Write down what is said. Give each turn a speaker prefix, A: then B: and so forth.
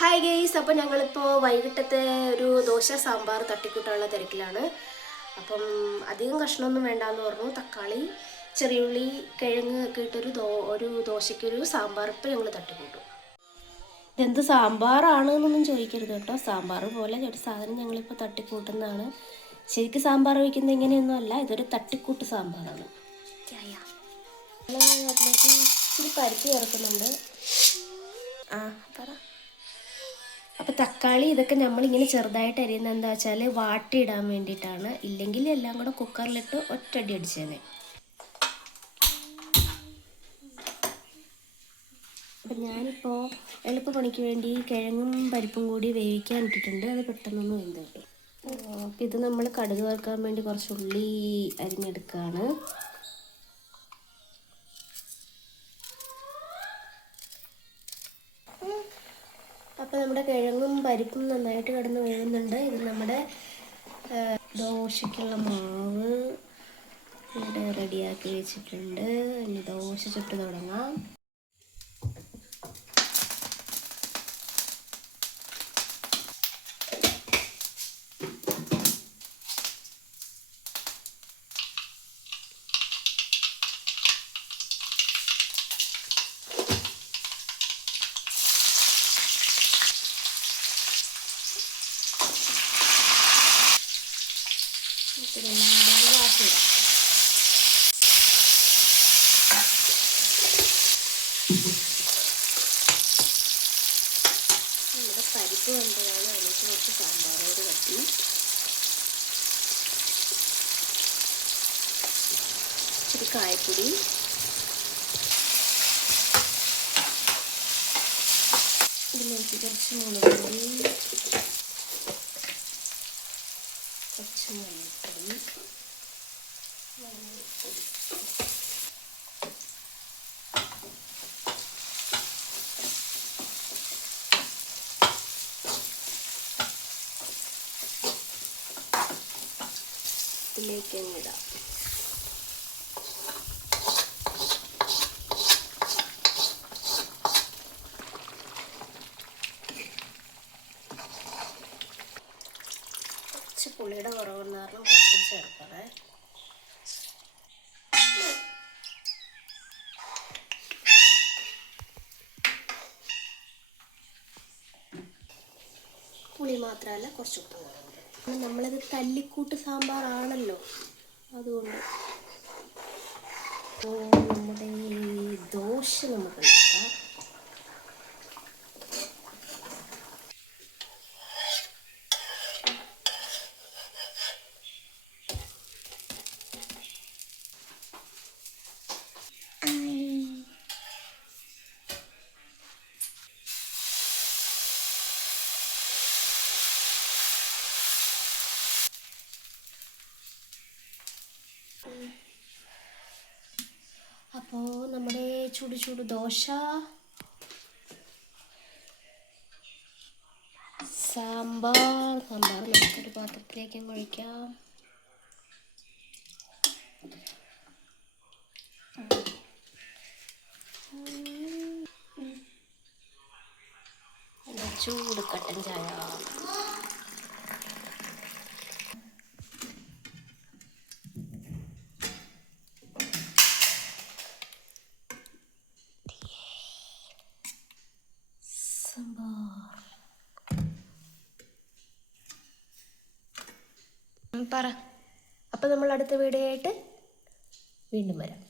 A: Hi guys അപ്പോൾ ഞങ്ങളിപ്പോൾ വൈകിട്ടത്തെ ഒരു ദോശ സാമ്പാർ തട്ടിക്കൂട്ടാനുള്ള തിരക്കിലാണ്. അപ്പം അധികം കഷ്ണമൊന്നും വേണ്ടാന്ന് പറഞ്ഞു. തക്കാളി ചെറിയുള്ളി കിഴങ്ങ് ഒക്കെ ഇട്ടൊരു ദോ ഒരു ദോശയ്ക്കൊരു സാമ്പാർ ഇപ്പം ഞങ്ങൾ തട്ടിക്കൂട്ടും. ഇതെന്ത് സാമ്പാറാണ് എന്നൊന്നും ചോദിക്കരുത് കേട്ടോ. സാമ്പാർ പോലെ ഒരു സാധനം ഞങ്ങളിപ്പോൾ തട്ടിക്കൂട്ടുന്നതാണ്. ശരിക്കും സാമ്പാർ വയ്ക്കുന്നത് ഇങ്ങനെയൊന്നും അല്ല. ഇതൊരു തട്ടിക്കൂട്ട് സാമ്പാറാണ്. അതിലേക്ക് ഇച്ചിരി പരിപ്പ് ചേർക്കുന്നുണ്ട്. ആ പറ. അപ്പോൾ തക്കാളി ഇതൊക്കെ നമ്മളിങ്ങനെ ചെറുതായിട്ട് അരിയുന്നത് എന്താ വെച്ചാൽ വാട്ടിയിടാൻ വേണ്ടിയിട്ടാണ്. ഇല്ലെങ്കിൽ എല്ലാം കൂടെ കുക്കറിലിട്ട് ഒറ്റടി അടിച്ചേനെ. അപ്പം ഞാനിപ്പോൾ എളുപ്പപ്പണിക്ക് വേണ്ടി കിഴങ്ങും പരിപ്പും കൂടി വേവിക്കാൻ ഇട്ടിട്ടുണ്ട്. അത് പെട്ടെന്നൊന്ന് വെന്ത് അപ്പം ഇത് നമ്മൾ കടുക് വറുക്കാൻ വേണ്ടി കുറച്ച് ഉള്ളി അരിഞ്ഞെടുക്കുകയാണ് അപ്പോൾ നമ്മുടെ കിഴങ്ങും പരിപ്പും നന്നായിട്ട് കിടന്ന് വേവുന്നുണ്ട്. ഇത് നമ്മുടെ ദോശയ്ക്കുള്ള മാവ് ഇവിടെ റെഡിയാക്കി വെച്ചിട്ടുണ്ട്. ഇനി ദോശ ചുട്ട് തുടങ്ങാം. ഇതെല്ലാം കൂടെ വാട്ടിയിടാം നമ്മുടെ പരിപ്പ് കൊണ്ടതാണ് അതിലേക്ക് കുറച്ച് സാമ്പാറോട് കട്ടി ഇച്ചിരി കായപ്പൊടി ഇതിലേക്ക് കുറച്ച് മുളക് പൊടി കുറച്ച് മഞ്ഞൾപ്പൊടി മഞ്ഞൾപ്പൊടി ഇതിലേക്ക് അങ്ങ് ഇടാം. കുറച്ച് പുളിയുടെ കാരണം കുറച്ച് ചേർക്കണേ പുളി മാത്രമല്ല കുറച്ച് ഉപ്പ്. കുറവുണ്ട് നമ്മളിത് തല്ലിക്കൂട്ട് സാമ്പാറാണല്ലോ. അതുകൊണ്ട്. അപ്പോൾ നമ്മുടെ ചൂട് ചൂട് ദോശ. സാമ്പാർ. സാമ്പാർ നമുക്കൊരു പാത്രത്തിലേക്ക് ഒഴിക്കാം. ചൂട് കട്ടൻ ചായ. പറ. അപ്പം നമ്മൾ അടുത്ത വീഡിയോ ആയിട്ട് വീണ്ടും വരാം.